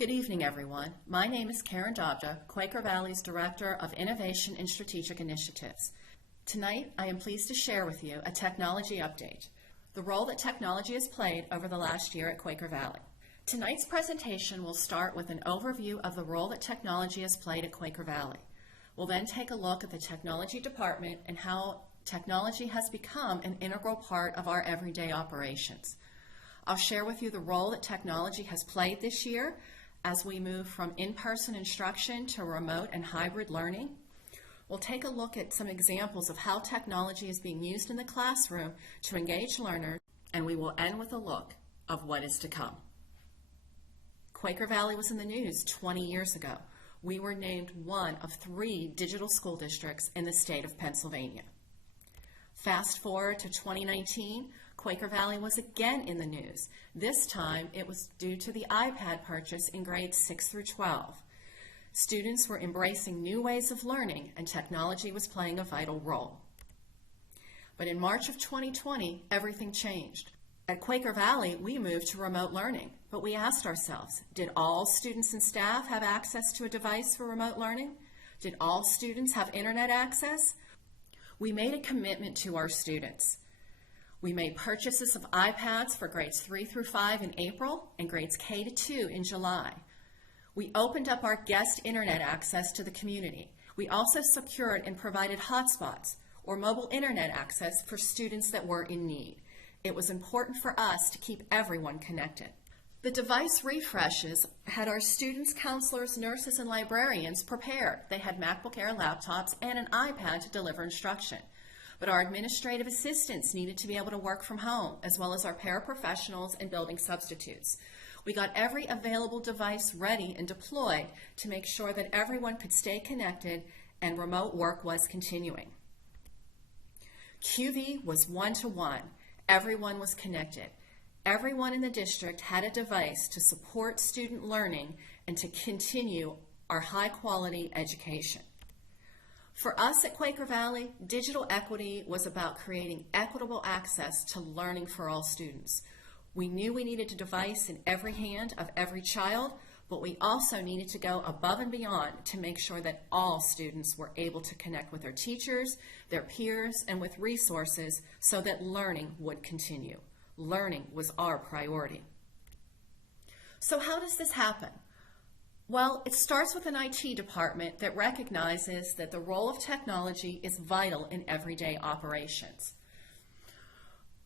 Good evening, everyone. My name is Karen Dobda, Quaker Valley's Director of Innovation and Strategic Initiatives. Tonight, I am pleased to share with you a technology update, the role that technology has played over the last year at Quaker Valley. Tonight's presentation will start with an overview of the role that technology has played at Quaker Valley. We'll then take a look at the technology department and how technology has become an integral part of our everyday operations. I'll share with you the role that technology has played this year as we move from in-person instruction to remote and hybrid learning. We'll take a look at some examples of how technology is being used in the classroom to engage learners, and we will end with a look of what is to come. Quaker Valley was in the news 20 years ago. We were named one of 3 digital school districts in the state of Pennsylvania. Fast forward to 2019, Quaker Valley was again in the news. This time it was due to the iPad purchase in grades 6 through 12. Students were embracing new ways of learning and technology was playing a vital role. But in March of 2020, everything changed. At Quaker Valley, we moved to remote learning, but we asked ourselves, did all students and staff have access to a device for remote learning? Did all students have internet access? We made a commitment to our students. We made purchases of iPads for grades 3 through 5 in April and grades K to 2 in July. We opened up our guest internet access to the community. We also secured and provided hotspots or mobile internet access for students that were in need. It was important for us to keep everyone connected. The device refreshes had our students, counselors, nurses, and librarians prepared. They had MacBook Air laptops and an iPad to deliver instruction. But our administrative assistants needed to be able to work from home, as well as our paraprofessionals and building substitutes. We got every available device ready and deployed to make sure that everyone could stay connected and remote work was continuing. QV was one-to-one. Everyone was connected. Everyone in the district had a device to support student learning and to continue our high-quality education. For us at Quaker Valley, digital equity was about creating equitable access to learning for all students. We knew we needed a device in every hand of every child, but we also needed to go above and beyond to make sure that all students were able to connect with their teachers, their peers, and with resources so that learning would continue. Learning was our priority. So how does this happen? Well, it starts with an IT department that recognizes that the role of technology is vital in everyday operations.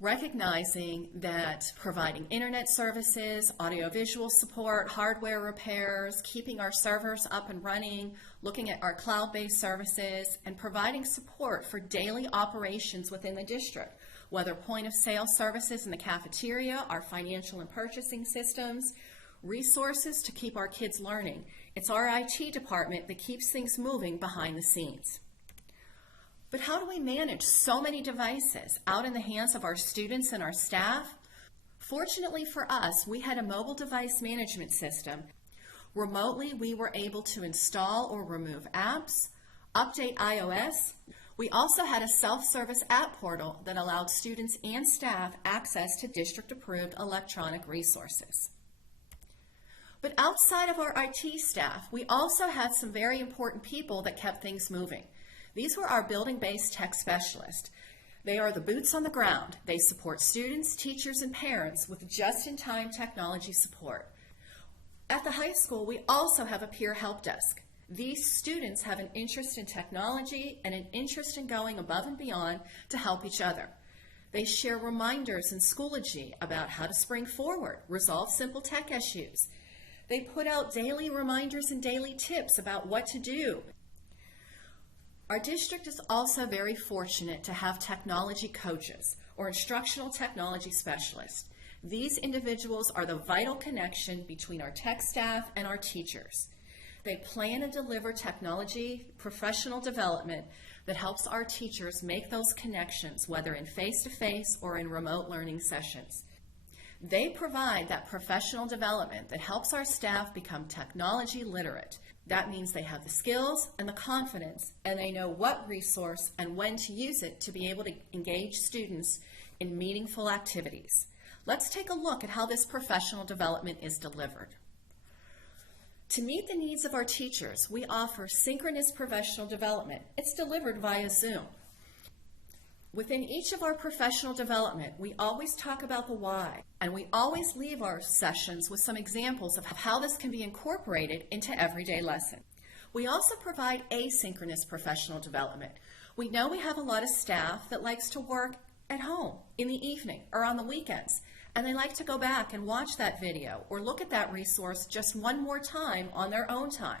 Recognizing that providing internet services, audiovisual support, hardware repairs, keeping our servers up and running, looking at our cloud-based services, and providing support for daily operations within the district, whether point-of-sale services in the cafeteria, our financial and purchasing systems, resources to keep our kids learning. It's our IT department that keeps things moving behind the scenes. But how do we manage so many devices out in the hands of our students and our staff? Fortunately for us, we had a mobile device management system. Remotely, we were able to install or remove apps, update iOS. We also had a self-service app portal that allowed students and staff access to district-approved electronic resources. But outside of our IT staff, we also had some very important people that kept things moving. These were our building-based tech specialists. They are the boots on the ground. They support students, teachers, and parents with just-in-time technology support. At the high school, we also have a peer help desk. These students have an interest in technology and an interest in going above and beyond to help each other. They share reminders in Schoology about how to spring forward, resolve simple tech issues. They put out daily reminders and daily tips about what to do. Our district is also very fortunate to have technology coaches or instructional technology specialists. These individuals are the vital connection between our tech staff and our teachers. They plan and deliver technology professional development that helps our teachers make those connections, whether in face-to-face or in remote learning sessions. They provide that professional development that helps our staff become technology literate. That means they have the skills and the confidence, and they know what resource and when to use it to be able to engage students in meaningful activities. Let's take a look at how this professional development is delivered. To meet the needs of our teachers, we offer synchronous professional development. It's delivered via Zoom. Within each of our professional development, we always talk about the why, and we always leave our sessions with some examples of how this can be incorporated into everyday lesson. We also provide asynchronous professional development. We know we have a lot of staff that likes to work at home in the evening or on the weekends, and they like to go back and watch that video or look at that resource just one more time on their own time.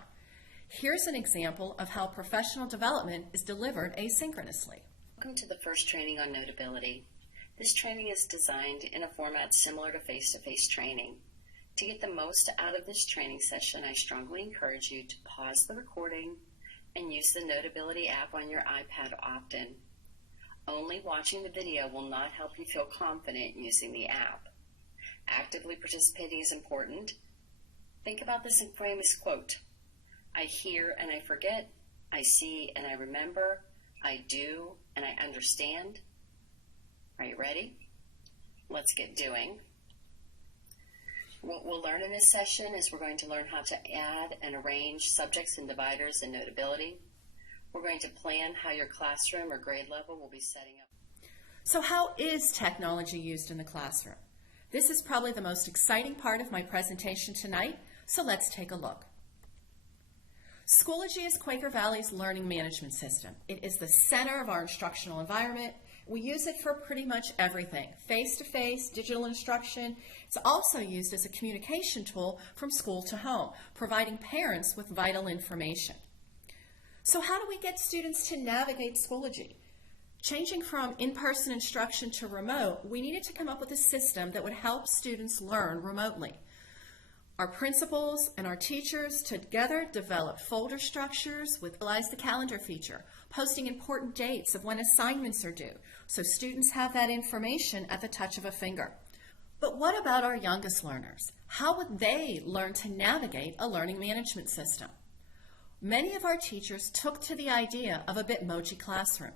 Here's an example of how professional development is delivered asynchronously. Welcome to the first training on Notability. This training is designed in a format similar to face-to-face training. To get the most out of this training session, I strongly encourage you to pause the recording and use the Notability app on your iPad often. Only watching the video will not help you feel confident using the app. Actively participating is important. Think about this famous quote: I hear and I forget, I see and I remember, I do and I understand. Are you ready? Let's get doing. What we'll learn in this session is we're going to learn how to add and arrange subjects and dividers in Notability. We're going to plan how your classroom or grade level will be setting up. So how is technology used in the classroom? This is probably the most exciting part of my presentation tonight, so let's take a look. Schoology is Quaker Valley's learning management system. It is the center of our instructional environment. We use it for pretty much everything: face-to-face, digital instruction. It's also used as a communication tool from school to home, providing parents with vital information. So how do we get students to navigate Schoology? Changing from in-person instruction to remote, we needed to come up with a system that would help students learn remotely. Our principals and our teachers together developed folder structures with the calendar feature, posting important dates of when assignments are due, so students have that information at the touch of a finger. But what about our youngest learners? How would they learn to navigate a learning management system? Many of our teachers took to the idea of a Bitmoji classroom.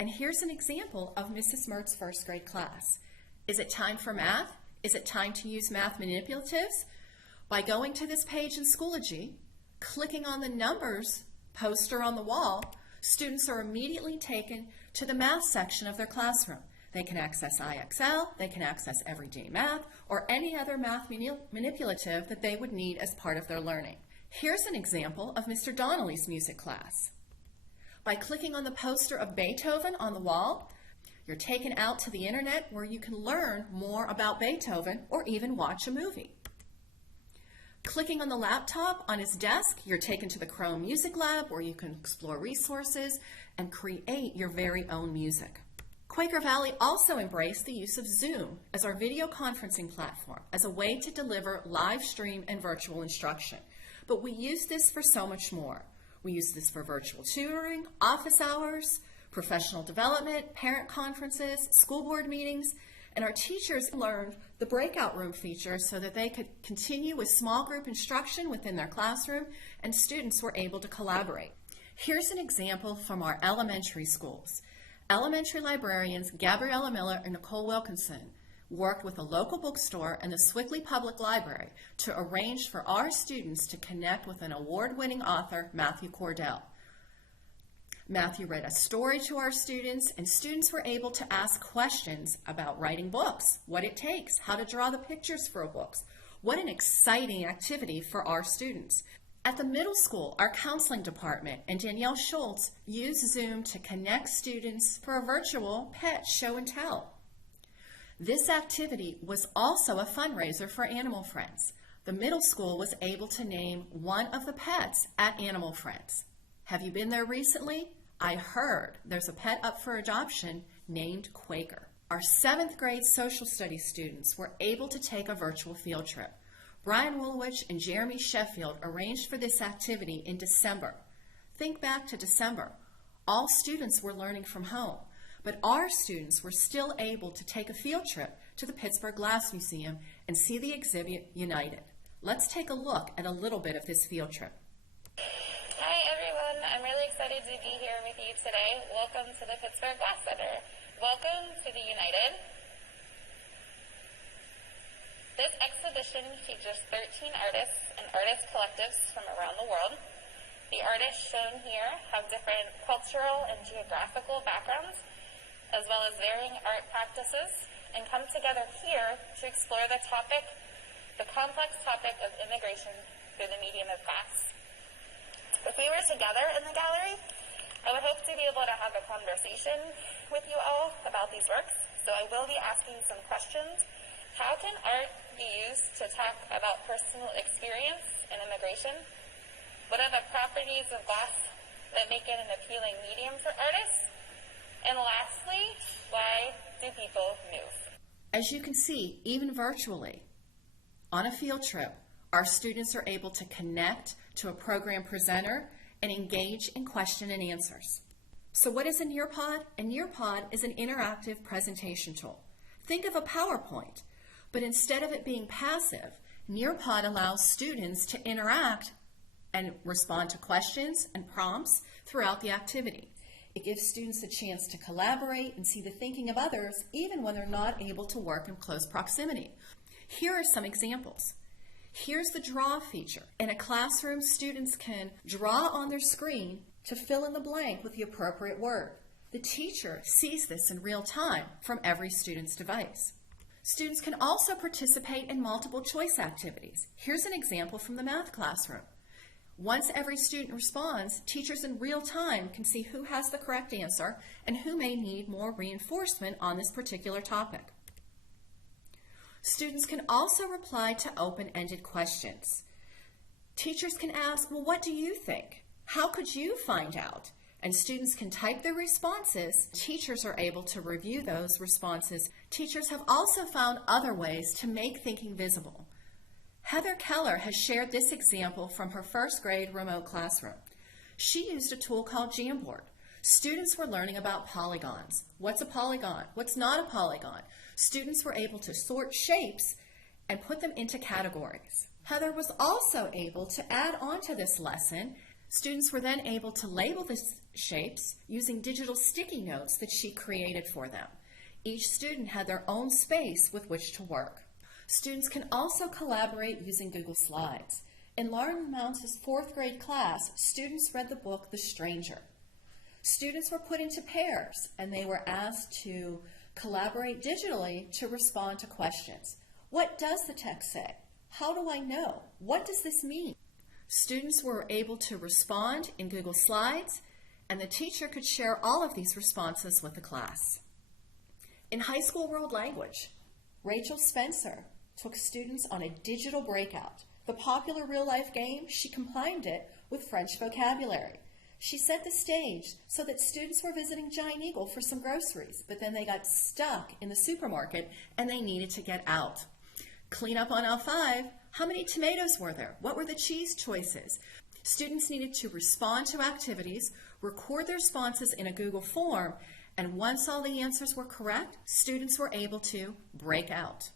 And here's an example of Mrs. Mert's first grade class. Is it time for math? Is it time to use math manipulatives? By going to this page in Schoology, clicking on the numbers poster on the wall, students are immediately taken to the math section of their classroom. They can access IXL, they can access Everyday Math, or any other math manipulative that they would need as part of their learning. Here's an example of Mr. Donnelly's music class. By clicking on the poster of Beethoven on the wall, you're taken out to the internet where you can learn more about Beethoven or even watch a movie. Clicking on the laptop on his desk, you're taken to the Chrome Music Lab where you can explore resources and create your very own music. Quaker Valley also embraced the use of Zoom as our video conferencing platform as a way to deliver live stream and virtual instruction. But we use this for so much more. We use this for virtual tutoring, office hours, professional development, parent conferences, school board meetings, and our teachers learned the breakout room feature so that they could continue with small group instruction within their classroom and students were able to collaborate. Here's an example from our elementary schools. Elementary librarians Gabriella Miller and Nicole Wilkinson worked with a local bookstore and the Swickley Public Library to arrange for our students to connect with an award-winning author, Matthew Cordell. Matthew read a story to our students, and students were able to ask questions about writing books, what it takes, how to draw the pictures for books. What an exciting activity for our students. At the middle school, our counseling department and Danielle Schultz used Zoom to connect students for a virtual pet show and tell. This activity was also a fundraiser for Animal Friends. The middle school was able to name one of the pets at Animal Friends. Have you been there recently? I heard there's a pet up for adoption named Quaker. Our 7th grade social studies students were able to take a virtual field trip. Brian Woolwich and Jeremy Sheffield arranged for this activity in December. Think back to December. All students were learning from home, but our students were still able to take a field trip to the Pittsburgh Glass Museum and see the exhibit United. Let's take a look at a little bit of this field trip. Hi everyone, I'm really excited to be here with you today. Welcome to the Pittsburgh Glass Center. Welcome to the United. This exhibition features 13 artists and artist collectives from around the world. The artists shown here have different cultural and geographical backgrounds, as well as varying art practices, and come together here to explore the complex topic of immigration through the medium of class. If we were together in the gallery, I would hope to be able to have a conversation with you all about these works, so I will be asking some questions. How can art be used to talk about personal experience in immigration? What are the properties of glass that make it an appealing medium for artists? And lastly, why do people move? As you can see, even virtually, on a field trip, our students are able to connect to a program presenter and engage in question and answers. So what is a Nearpod? A Nearpod is an interactive presentation tool. Think of a PowerPoint, but instead of it being passive, Nearpod allows students to interact and respond to questions and prompts throughout the activity. It gives students a chance to collaborate and see the thinking of others even when they're not able to work in close proximity. Here are some examples. Here's the draw feature. In a classroom, students can draw on their screen to fill in the blank with the appropriate word. The teacher sees this in real time from every student's device. Students can also participate in multiple choice activities. Here's an example from the math classroom. Once every student responds, teachers in real time can see who has the correct answer and who may need more reinforcement on this particular topic. Students can also reply to open-ended questions. Teachers can ask, well, what do you think? How could you find out? And students can type their responses. Teachers are able to review those responses. Teachers have also found other ways to make thinking visible. Heather Keller has shared this example from her first grade remote classroom. She used a tool called Jamboard. Students were learning about polygons. What's a polygon? What's not a polygon? Students were able to sort shapes and put them into categories. Heather was also able to add on to this lesson. Students were then able to label the shapes using digital sticky notes that she created for them. Each student had their own space with which to work. Students can also collaborate using Google Slides. In Lauren Mounce's fourth grade class, students read the book The Stranger. Students were put into pairs and they were asked to collaborate digitally to respond to questions. What does the text say? How do I know? What does this mean? Students were able to respond in Google Slides, and the teacher could share all of these responses with the class. In High School World Language, Rachel Spencer took students on a digital breakout. The popular real-life game, she combined it with French vocabulary. She set the stage so that students were visiting Giant Eagle for some groceries, but then they got stuck in the supermarket and they needed to get out. Clean up on aisle 5. How many tomatoes were there? What were the cheese choices? Students needed to respond to activities, record their responses in a Google form, and once all the answers were correct, students were able to break out.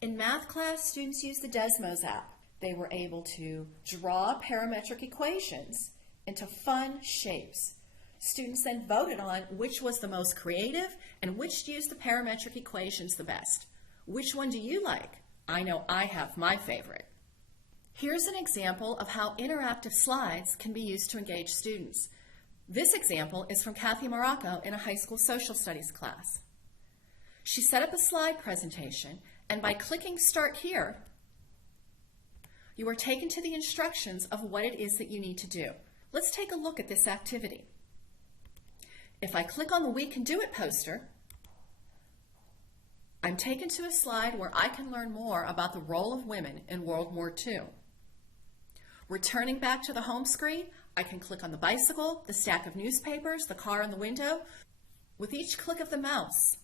In math class, students used the Desmos app. They were able to draw parametric equations into fun shapes. Students then voted on which was the most creative and which used the parametric equations the best. Which one do you like? I know I have my favorite. Here's an example of how interactive slides can be used to engage students. This example is from Kathy Morocco in a high school social studies class. She set up a slide presentation, and by clicking Start Here, you are taken to the instructions of what it is that you need to do. Let's take a look at this activity. If I click on the We Can Do It poster, I'm taken to a slide where I can learn more about the role of women in World War II. Returning back to the home screen, I can click on the bicycle, the stack of newspapers, the car in the window. With each click of the mouse,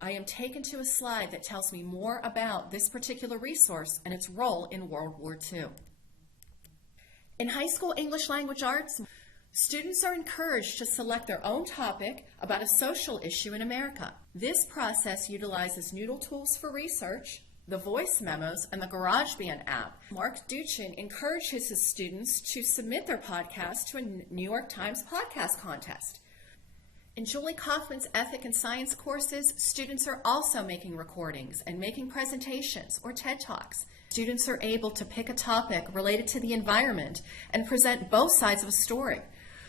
I am taken to a slide that tells me more about this particular resource and its role in World War II. In high school English language arts, students are encouraged to select their own topic about a social issue in America. This process utilizes Noodle tools for research, the voice memos, and the GarageBand app. Mark Duchin encourages his students to submit their podcast to a New York Times podcast contest. In Julie Kaufman's Ethic and Science courses, students are also making recordings and making presentations or TED Talks. Students are able to pick a topic related to the environment and present both sides of a story.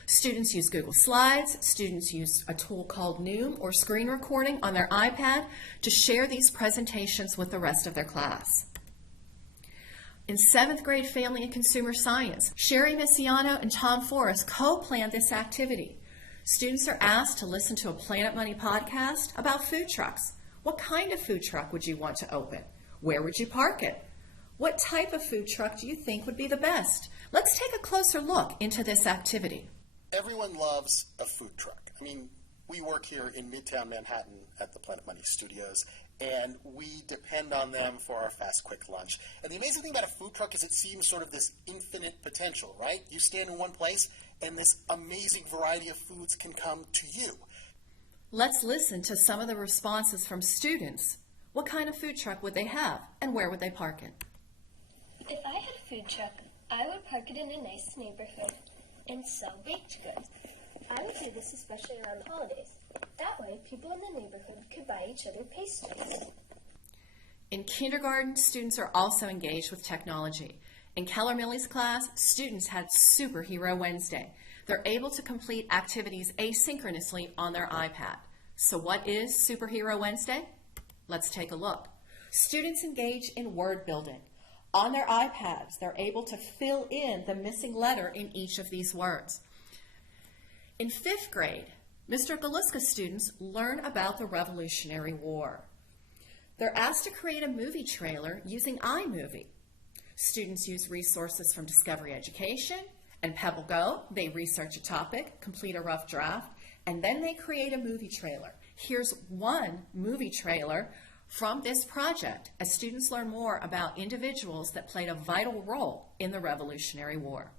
Students use Google Slides, students use a tool called Noom or screen recording on their iPad to share these presentations with the rest of their class. In 7th grade Family and Consumer Science, Sherry Missiano and Tom Forrest co-planned this activity. Students are asked to listen to a Planet Money podcast about food trucks. What kind of food truck would you want to open? Where would you park it? What type of food truck do you think would be the best? Let's take a closer look into this activity. Everyone loves a food truck. I mean, we work here in Midtown Manhattan at the Planet Money Studios, and we depend on them for our fast, quick lunch. And the amazing thing about a food truck is it seems sort of this infinite potential, right? You stand in one place, and this amazing variety of foods can come to you. Let's listen to some of the responses from students. What kind of food truck would they have, and where would they park it? If I had a food truck, I would park it in a nice neighborhood and sell baked goods. I would do this especially around the holidays. That way, people in the neighborhood could buy each other pastries. In kindergarten, students are also engaged with technology. In Keller Millie's class, students had Superhero Wednesday. They're able to complete activities asynchronously on their iPad. So what is Superhero Wednesday? Let's take a look. Students engage in word building. On their iPads, they're able to fill in the missing letter in each of these words. In 5th grade, Mr. Galuska's students learn about the Revolutionary War. They're asked to create a movie trailer using iMovie. Students use resources from Discovery Education and Pebble Go. They research a topic, complete a rough draft, and then they create a movie trailer. Here's one movie trailer from this project as students learn more about individuals that played a vital role in the Revolutionary War.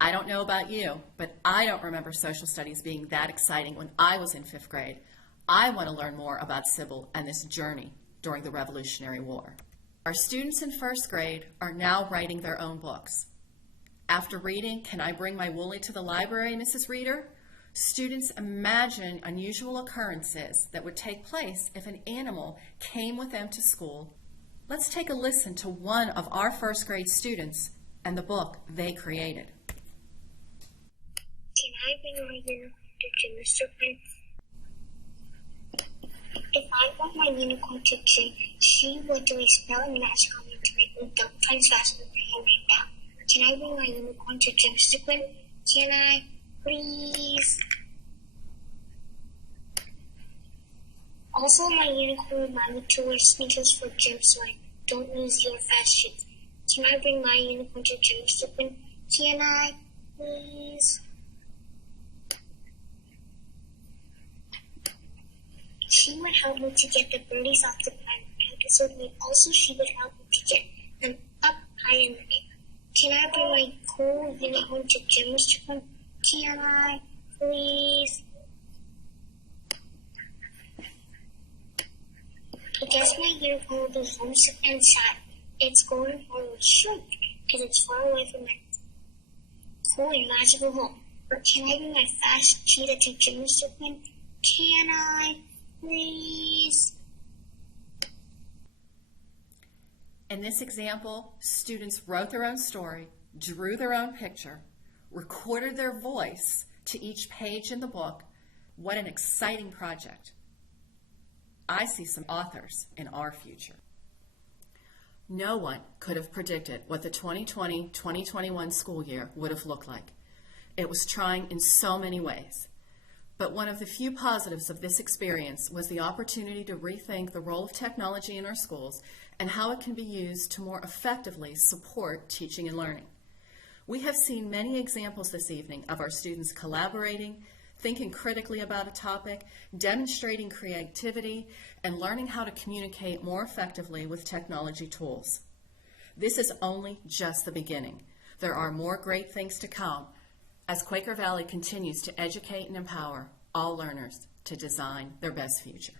I don't know about you, but I don't remember social studies being that exciting when I was in 5th grade. I want to learn more about Sybil and this journey during the Revolutionary War. Our students in 1st grade are now writing their own books. After reading Can I Bring My Wooly to the Library, Mrs. Reader? Students imagine unusual occurrences that would take place if an animal came with them to school. Let's take a listen to one of our 1st grade students and the book they created. Can I bring my unicorn to Mr. Prince? If I want my unicorn to gym, she would do a spelling match comment to make me dump times faster with my hand right now. Can I bring my unicorn to gym, Mr. Quinn? Can I, please? Also, my unicorn would remind me to wear sneakers for gym so I don't lose your fast shoes. Can I bring my unicorn to gym, Mr. Quinn? Can I, please? She would help me to get the birdies off the ground with me. Also, she would help me to get them up high in the air. Can I bring my cool unicorn to gym, Mr. Quinn? Can I, please? I guess my unicorn will be homesick and sad. It's going home with shrink because it's far away from my cool and magical home. But can I bring my fast cheetah to gym, Mr. Quinn? Can I? Please. In this example, students wrote their own story, drew their own picture, recorded their voice to each page in the book. What an exciting project. I see some authors in our future. No one could have predicted what the 2020-2021 school year would have looked like. It was trying in so many ways. But one of the few positives of this experience was the opportunity to rethink the role of technology in our schools and how it can be used to more effectively support teaching and learning. We have seen many examples this evening of our students collaborating, thinking critically about a topic, demonstrating creativity, and learning how to communicate more effectively with technology tools. This is only just the beginning. There are more great things to come as Quaker Valley continues to educate and empower all learners to design their best future.